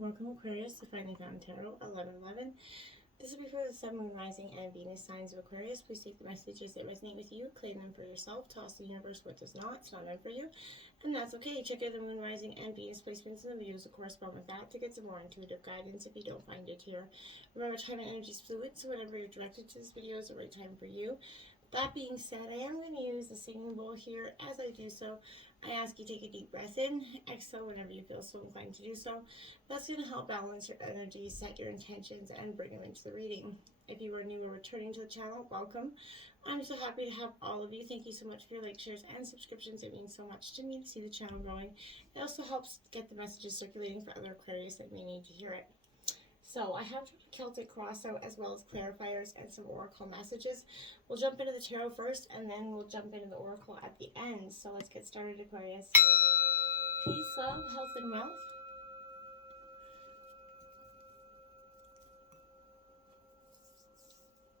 Welcome Aquarius to Finally Found Tarot 1111. This will be for the Sun, Moon, Rising, and Venus signs of Aquarius. Please take the messages that resonate with you, claim them for yourself, toss the universe what does not. It's not meant for you, and that's okay. Check out the Moon, Rising, and Venus placements in the videos that correspond with that to get some more intuitive guidance if you don't find it here. Remember, time and energy is fluid, so whenever you're directed to this video is the right time for you. That being said, I am going to use the singing bowl here. As I do so, I ask you take a deep breath in, exhale whenever you feel so inclined to do so. That's going to help balance your energy, set your intentions, and bring them into the reading. If you are new or returning to the channel, welcome. I'm so happy to have all of you. Thank you so much for your likes, shares, and subscriptions. It means so much to me to see the channel growing. It also helps get the messages circulating for other Aquarius that may need to hear it. So I have Celtic cross out as well as clarifiers and some oracle messages. We'll jump into the tarot first and then we'll jump into the oracle at the end. So let's get started, Aquarius. Peace, love, health, and wealth.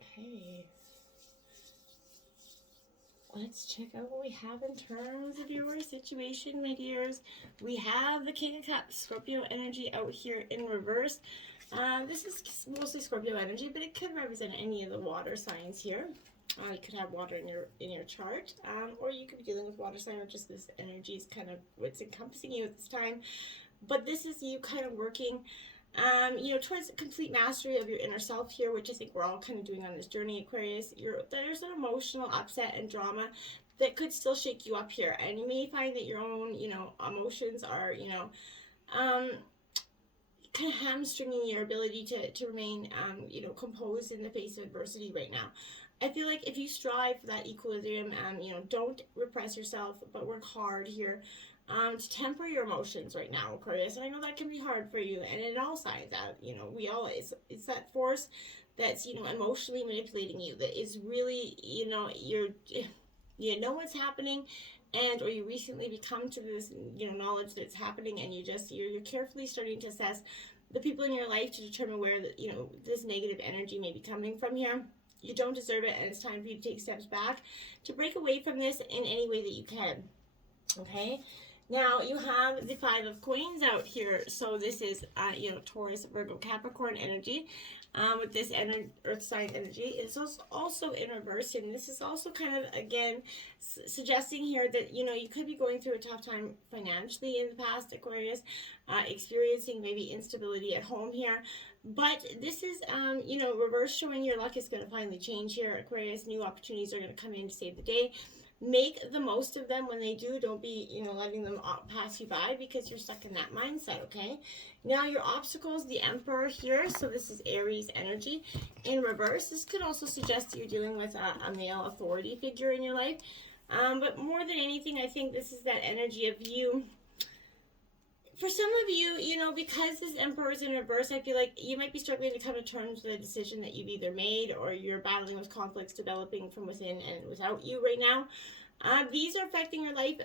Okay. Let's check out what we have in terms of your situation, my dears. We have the King of Cups, Scorpio energy out here in reverse. This is mostly Scorpio energy, but it could represent any of the water signs here. You could have water in your chart, or you could be dealing with water sign, or just this energy is kind of what's encompassing you at this time. But this is you kind of working, towards complete mastery of your inner self here, which I think we're all kind of doing on this journey, Aquarius. There's an emotional upset and drama that could still shake you up here, and you may find that your own, emotions are, kind of hamstringing your ability to remain, composed in the face of adversity right now. I feel like if you strive for that equilibrium, don't repress yourself, but work hard here to temper your emotions right now, Aquarius. And I know that can be hard for you, and in all signs, it's that force that's, emotionally manipulating you that is really, you know what's happening, and or you recently become to this, knowledge that it's happening, and you're carefully starting to assess the people in your life to determine where this negative energy may be coming from here. You don't deserve it, and it's time for you to take steps back to break away from this in any way that you can. Okay. Now you have the Five of Coins out here, so this is Taurus, Virgo, Capricorn energy. With this Earth sign energy, it's also in reverse, and this is also kind of again suggesting here that you could be going through a tough time financially in the past, Aquarius, experiencing maybe instability at home here. But this is reverse, showing your luck is going to finally change here, Aquarius. New opportunities are going to come in to save the day. Make the most of them when they do. Don't be, letting them pass you by because you're stuck in that mindset, okay? Now, your obstacles, the Emperor here. So this is Aries energy in reverse. This could also suggest that you're dealing with a male authority figure in your life. But more than anything, I think this is that energy of you. For some of you, because this Emperor is in reverse, I feel like you might be struggling to come to terms with a decision that you've either made, or you're battling with conflicts developing from within and without you right now. These are affecting your life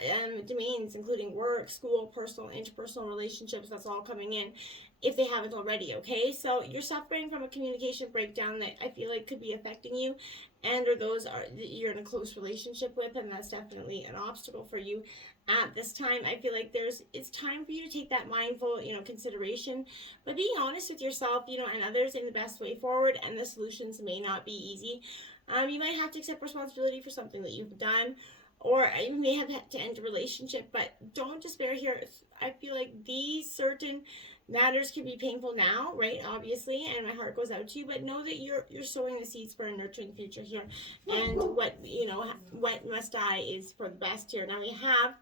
domains, including work, school, personal, interpersonal relationships. That's all coming in if they haven't already, okay? So you're suffering from a communication breakdown that I feel like could be affecting you, or those that you're in a close relationship with, and that's definitely an obstacle for you. At this time, I feel like it's time for you to take that mindful, consideration, but being honest with yourself, and others in the best way forward, and the solutions may not be easy. You might have to accept responsibility for something that you've done, or you may have had to end a relationship, but don't despair here. I feel like these certain matters can be painful now, right? Obviously, and my heart goes out to you, but know that you're sowing the seeds for a nurturing future here, and what must die is for the best here. Now we have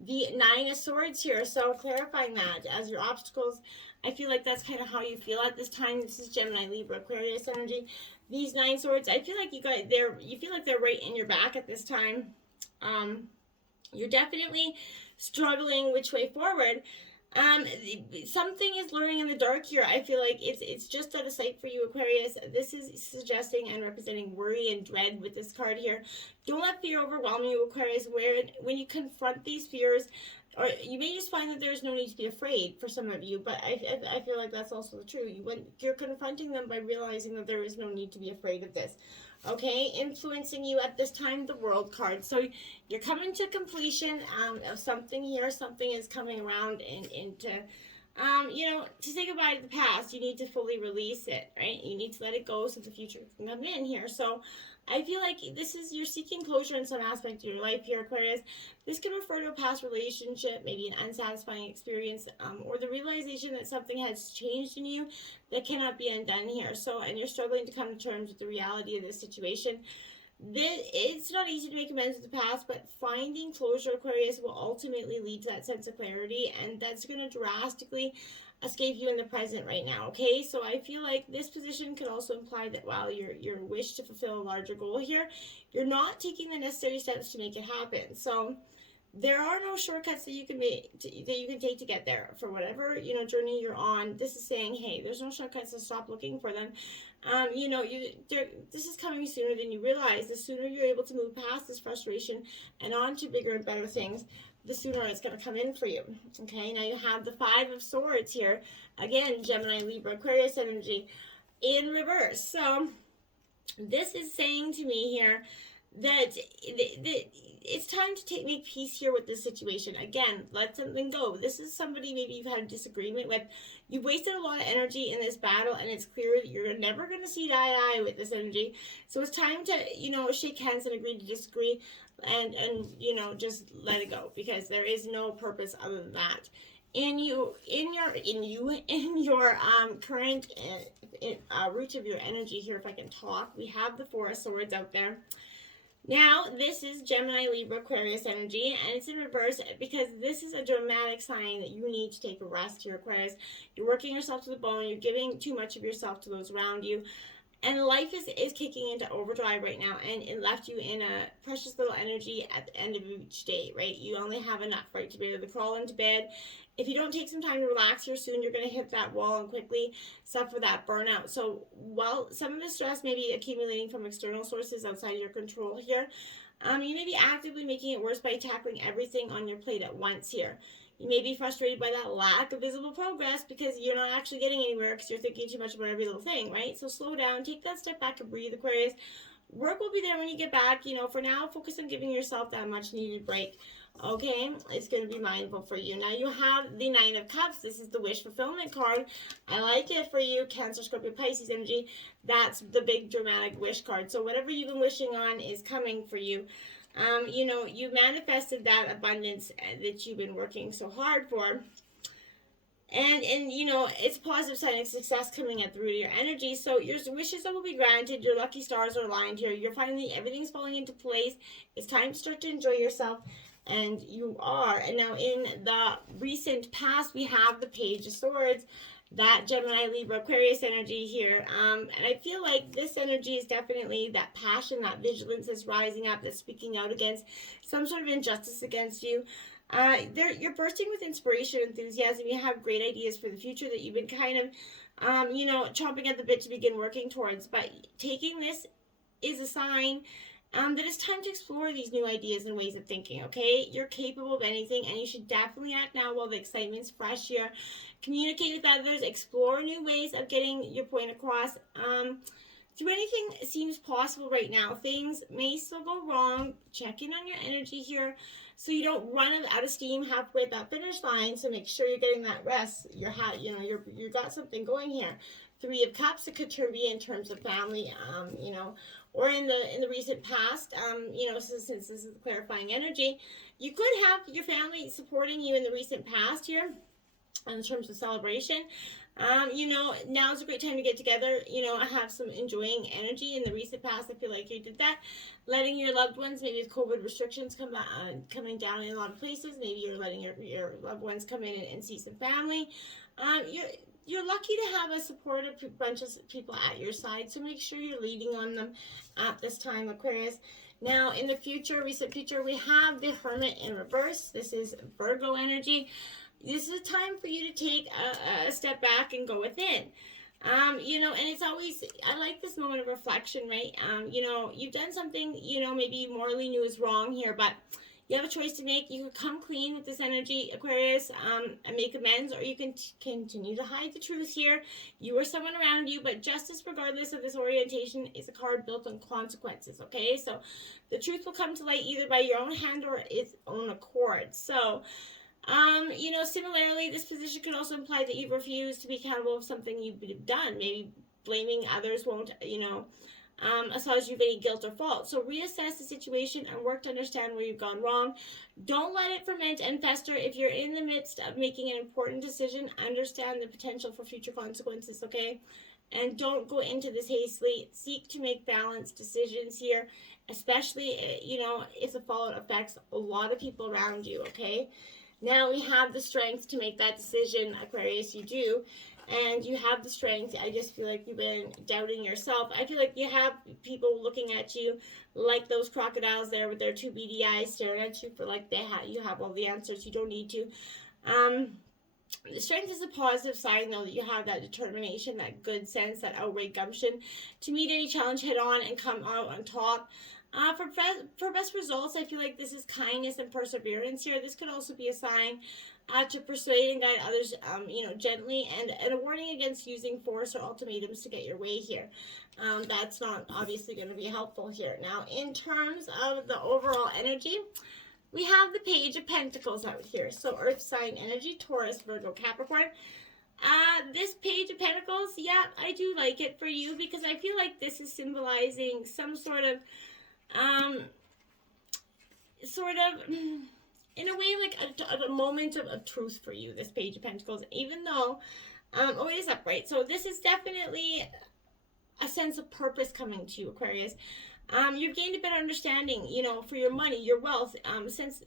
the Nine of Swords here, so clarifying that as your obstacles, I feel like that's kind of how you feel at this time. This is Gemini, Libra, Aquarius energy. These 9 swords, I feel like you feel like they're right in your back at this time. You're definitely struggling which way forward. Something is luring in the dark here. I feel like it's just out of sight for you, Aquarius. This is suggesting and representing worry and dread with this card here. Don't let fear overwhelm you, Aquarius. When you confront these fears, or you may just find that there's no need to be afraid for some of you, but I feel like that's also true. When you're confronting them by realizing that there is no need to be afraid of this. Okay, influencing you at this time, the World card. So you're coming to completion of something here. Something is coming around into to say goodbye to the past, you need to fully release it, right? You need to let it go so the future can come in here. So I feel like this is, you're seeking closure in some aspect of your life here, Aquarius. This can refer to a past relationship, maybe an unsatisfying experience, or the realization that something has changed in you that cannot be undone here. So, and you're struggling to come to terms with the reality of this situation. It's not easy to make amends with the past, but finding closure, Aquarius, will ultimately lead to that sense of clarity, and that's going to drastically escape you in the present right now. Okay, so I feel like this position could also imply that while your wish to fulfill a larger goal here, you're not taking the necessary steps to make it happen. So there are no shortcuts that you can take to get there for whatever journey you're on. This is saying, hey, there's no shortcuts, so stop looking for them. This is coming sooner than you realize. The sooner you're able to move past this frustration and on to bigger and better things, the sooner it's going to come in for you. Okay, now you have the Five of Swords here. Again, Gemini, Libra, Aquarius energy in reverse. So this is saying to me here that it's time to make peace here with this situation. Again, let something go. This is somebody maybe you've had a disagreement with. You've wasted a lot of energy in this battle, and it's clear that you're never going to see eye to eye with this energy. So it's time to, shake hands and agree to disagree, and just let it go, because there is no purpose other than that. In your current root of your energy here, if I can talk, we have the Four of Swords out there. Now, this is Gemini, Libra, Aquarius energy, and it's in reverse because this is a dramatic sign that you need to take a rest here, Aquarius. You're working yourself to the bone. You're giving too much of yourself to those around you. And life is kicking into overdrive right now, and it left you in a precious little energy at the end of each day, right? You only have enough, right, to be able to crawl into bed. If you don't take some time to relax here soon, you're going to hit that wall and quickly suffer that burnout. So while some of the stress may be accumulating from external sources outside of your control here, you may be actively making it worse by tackling everything on your plate at once here. You may be frustrated by that lack of visible progress because you're not actually getting anywhere because you're thinking too much about every little thing, right? So slow down, take that step back and breathe, Aquarius. Work will be there when you get back. For now, focus on giving yourself that much needed break. Okay, it's going to be mindful for you. Now you have the Nine of Cups. This is the wish fulfillment card. I like it for you, Cancer, Scorpio, Pisces energy. That's the big dramatic wish card. So whatever you've been wishing on is coming for you. You manifested that abundance that you've been working so hard for. And it's a positive sign of success coming at the root of your energy. So your wishes will be granted. Your lucky stars are aligned here. You're finding everything's falling into place. It's time to start to enjoy yourself. And you are. And now in the recent past, we have the Page of Swords. That Gemini, Libra, Aquarius energy here. And I feel like this energy is definitely that passion, that vigilance that's rising up, that's speaking out against some sort of injustice against you. You're bursting with inspiration, enthusiasm. You have great ideas for the future that you've been kind of, chomping at the bit to begin working towards. But taking this is a sign that it's time to explore these new ideas and ways of thinking, okay? You're capable of anything, and you should definitely act now while the excitement's fresh here. Communicate with others, explore new ways of getting your point across. Do anything that seems possible right now. Things may still go wrong. Check in on your energy here so you don't run out of steam halfway at that finish line. So make sure you're getting that rest. You got something going here. Three of Cups, it could turn be in terms of family, or in the recent past, since this is the clarifying energy, you could have your family supporting you in the recent past here in terms of celebration. Now's a great time to get together, have some enjoying energy. In the recent past, I feel like you did that. Letting your loved ones, maybe with COVID restrictions coming down in a lot of places, maybe you're letting your loved ones come in and see some family. You're lucky to have a supportive bunch of people at your side, so make sure you're leading on them at this time, Aquarius. Now, in the recent future, we have the Hermit in reverse. This is Virgo energy. This is a time for you to take a step back and go within. And it's always, I like this moment of reflection, right? You've done something, maybe morally new is wrong here, but you have a choice to make. You could come clean with this energy, Aquarius, and make amends, or you can continue to hide the truth here. You or someone around you, but justice, regardless of this orientation, is a card built on consequences, okay? So the truth will come to light either by your own hand or its own accord. So Similarly, this position could also imply that you refuse to be accountable of something you've done. Maybe blaming others won't, assuage you of any guilt or fault. So reassess the situation and work to understand where you've gone wrong. Don't let it ferment and fester. If you're in the midst of making an important decision, understand the potential for future consequences, okay? And don't go into this hastily. Seek to make balanced decisions here, especially, if the fallout affects a lot of people around you, okay? Now we have the strength to make that decision, Aquarius, you do. And you have the strength. I just feel like you've been doubting yourself. I feel like you have people looking at you like those crocodiles there with their two beady eyes staring at you for like you have all the answers. You don't need to. The strength is a positive sign, though, that you have that determination, that good sense, that outright gumption to meet any challenge head on and come out on top. For best results, I feel like this is kindness and perseverance here. This could also be a sign to persuade and guide others, gently, and a warning against using force or ultimatums to get your way here. That's not obviously going to be helpful here. Now, in terms of the overall energy, we have the Page of Pentacles out here. So Earth sign energy, Taurus, Virgo, Capricorn. This Page of Pentacles, yeah, I do like it for you because I feel like this is symbolizing some sort of, in a way, like a moment of truth for you, this Page of Pentacles, even though, it is upright. So this is definitely a sense of purpose coming to you, Aquarius. You've gained a better understanding, for your money, your wealth, since,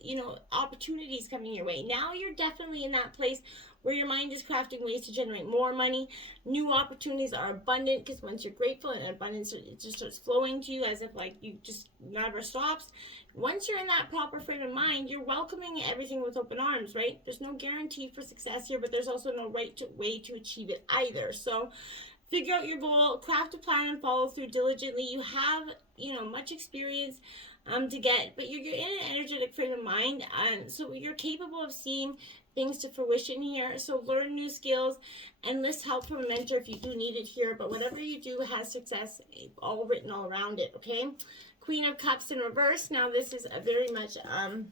opportunities coming your way. Now you're definitely in that place where your mind is crafting ways to generate more money. New opportunities are abundant because once you're grateful and abundance, it just starts flowing to you as if like you just never stops. Once you're in that proper frame of mind, you're welcoming everything with open arms, right? There's no guarantee for success here, but there's also no way to achieve it either. So figure out your goal, craft a plan, and follow through diligently. You have, much experience to get, but you're in an energetic frame of mind, and so you're capable of seeing things to fruition here. So learn new skills and enlist help from a mentor if you do need it here. But whatever you do has success all written all around it, okay? Queen of Cups in reverse. Now this is a very much a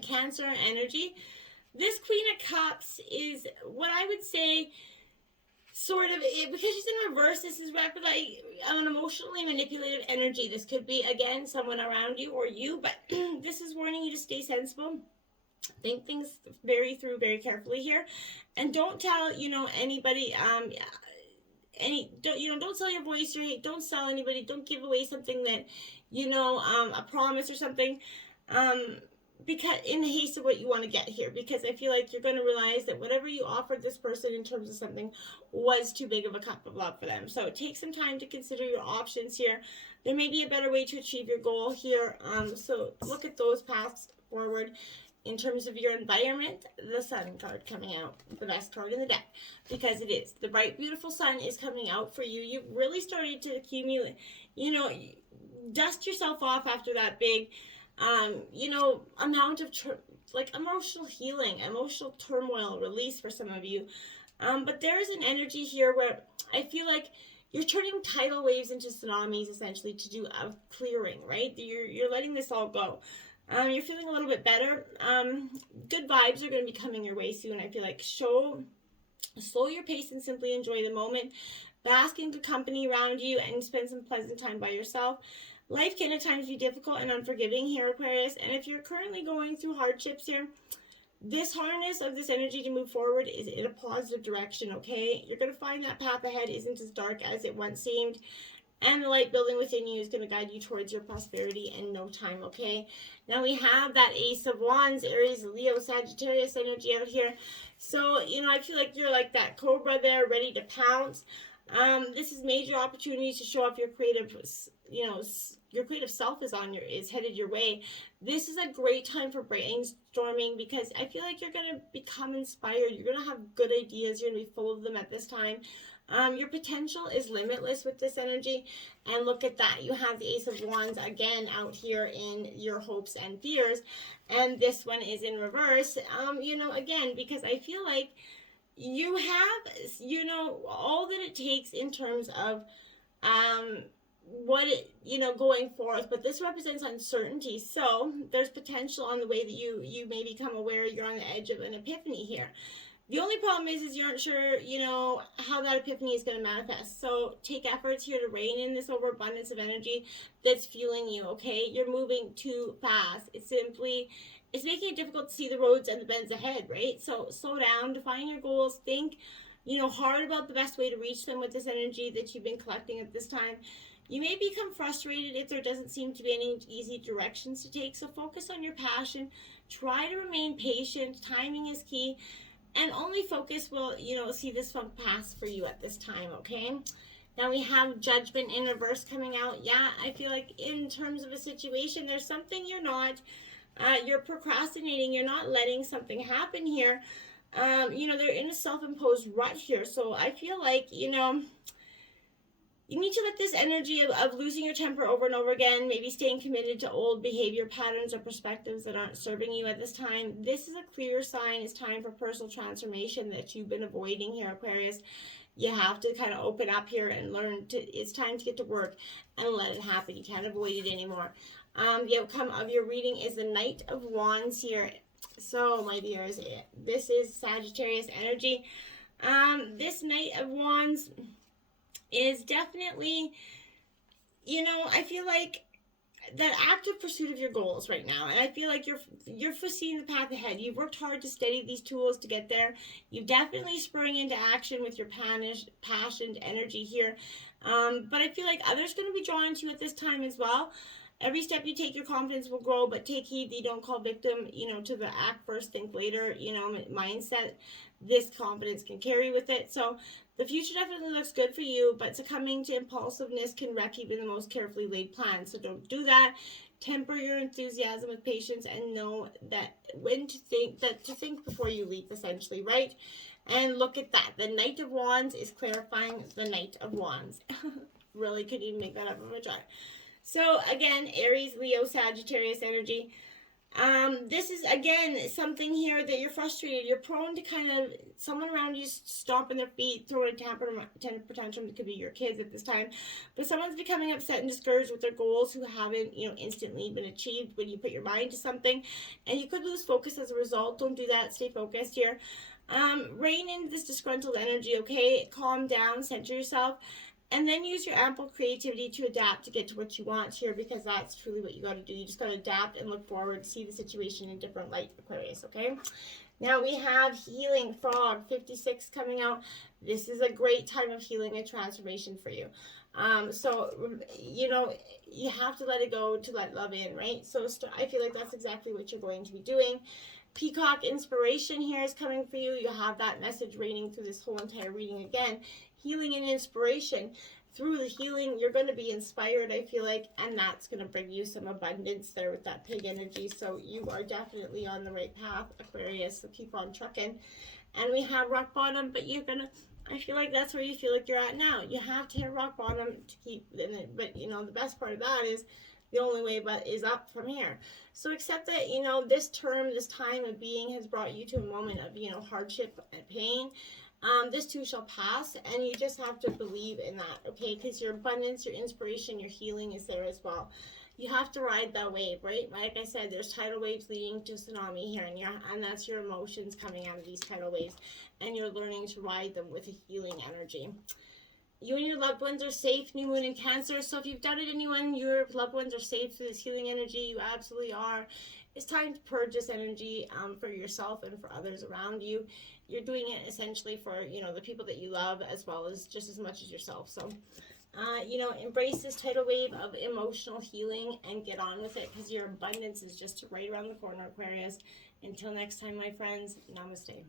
Cancer energy. This Queen of Cups is what I would say sort of, because she's in reverse, this is like an emotionally manipulative energy. This could be, again, someone around you or you, but this is warning you to stay sensible. Think things very carefully here, and don't tell anybody don't sell your voice, or don't sell anybody, don't give away something that a promise or something because in the haste of what you want to get here, because I feel like you're going to realize that whatever you offered this person in terms of something was too big of a cup of love for them. So take some time to consider your options here. There may be a better way to achieve your goal here, so look at those paths forward. In terms of your environment, the Sun card coming out, the best card in the deck, because it is. The bright, beautiful sun is coming out for you. You've really started to accumulate, dust yourself off after that big, amount of, emotional healing, emotional turmoil release for some of you. But there's an energy here where I feel like you're turning tidal waves into tsunamis, essentially, to do a clearing, right? You're letting this all go. You're feeling a little bit better. Good vibes are going to be coming your way soon. I feel like slow your pace and simply enjoy the moment. Bask in good company around you and spend some pleasant time by yourself. Life can at times be difficult and unforgiving here, Aquarius. And if you're currently going through hardships here, this harness of this energy to move forward is in a positive direction, okay? You're going to find that path ahead isn't as dark as it once seemed. And the light building within you is going to guide you towards your prosperity in no time, okay? Now we have that Ace of Wands, Aries, Leo, Sagittarius energy out here. So, I feel like you're like that cobra there, ready to pounce. This is major opportunities to show off your creative, your creative self is headed your way. This is a great time for brainstorming because I feel like you're going to become inspired. You're going to have good ideas. You're going to be full of them at this time. Your potential is limitless with this energy. And look at that. You have the Ace of Wands again out here in your hopes and fears. And this one is in reverse, again, because I feel like you have, all that it takes in terms of going forth, but this represents uncertainty. So there's potential on the way that you may become aware you're on the edge of an epiphany here. The only problem is you aren't sure, how that epiphany is going to manifest. So take efforts here to rein in this overabundance of energy that's fueling you, okay? You're moving too fast. It's making it difficult to see the roads and the bends ahead, right? So slow down, define your goals, think, hard about the best way to reach them with this energy that you've been collecting at this time. You may become frustrated if there doesn't seem to be any easy directions to take, so focus on your passion. Try to remain patient. Timing is key. And only focus will, see this funk pass for you at this time, okay? Now we have Judgment in reverse coming out. Yeah, I feel like in terms of a situation, there's something you're procrastinating. You're not letting something happen here. They're in a self-imposed rut here. So I feel like, you need to let this energy of losing your temper over and over again, maybe staying committed to old behavior patterns or perspectives that aren't serving you at this time. This is a clear sign it's time for personal transformation that you've been avoiding here, Aquarius. You have to kind of open up here and it's time to get to work and let it happen. You can't avoid it anymore. The outcome of your reading is the Knight of Wands here. So, my dears, this is Sagittarius energy. This Knight of Wands is definitely, I feel like that active pursuit of your goals right now. And I feel like you're foreseeing the path ahead. You've worked hard to study these tools to get there. You've definitely spurring into action with your passionate energy here. But I feel like others going to be drawn to you at this time as well. Every step you take, your confidence will grow, but take heed that you don't fall victim, to the act first, think later, mindset. This confidence can carry with it. So the future definitely looks good for you, but succumbing to impulsiveness can wreck even the most carefully laid plans. So don't do that. Temper your enthusiasm with patience and know that to think before you leap, essentially, right? And look at that. The Knight of Wands is clarifying the Knight of Wands. Really couldn't even make that up if I tried. So again, Aries, Leo, Sagittarius energy. This is, again, something here that you're frustrated. You're prone to kind of someone around you stomping their feet, throwing a temper tantrum. It could be your kids at this time. But someone's becoming upset and discouraged with their goals who haven't, instantly been achieved when you put your mind to something. And you could lose focus as a result. Don't do that. Stay focused here. Rein in this disgruntled energy, okay? Calm down. Center yourself. And then use your ample creativity to adapt to get to what you want here, because that's truly what you got to do. You just got to adapt and look forward, see the situation in different light, Aquarius, okay? Now we have Healing Frog 56 coming out. This is a great time of healing and transformation for you. You have to let it go to let love in, right? So I feel like that's exactly what you're going to be doing. Peacock inspiration here is coming for you. You have that message reigning through this whole entire reading again. Healing and inspiration. Through the healing, you're going to be inspired, I feel like, and that's going to bring you some abundance there with that pig energy. So you are definitely on the right path, Aquarius, so keep on trucking. And we have rock bottom, but I feel like that's where you feel like you're at now. You have to hit rock bottom to keep in it, but the best part of that is the only way but is up from here. So accept that, this time of being has brought you to a moment of, hardship and pain. This too shall pass, and you just have to believe in that, okay? Because your abundance, your inspiration, your healing is there as well. You have to ride that wave, right? Like I said, there's tidal waves leading to tsunami here, and that's your emotions coming out of these tidal waves, and you're learning to ride them with a healing energy. You and your loved ones are safe, new moon in Cancer. So if you've doubted anyone, your loved ones are safe through this healing energy. You absolutely are. It's time to purge this energy for yourself and for others around you. You're doing it essentially for, the people that you love as well as just as much as yourself. So, embrace this tidal wave of emotional healing and get on with it, because your abundance is just right around the corner, Aquarius. Until next time, my friends, namaste.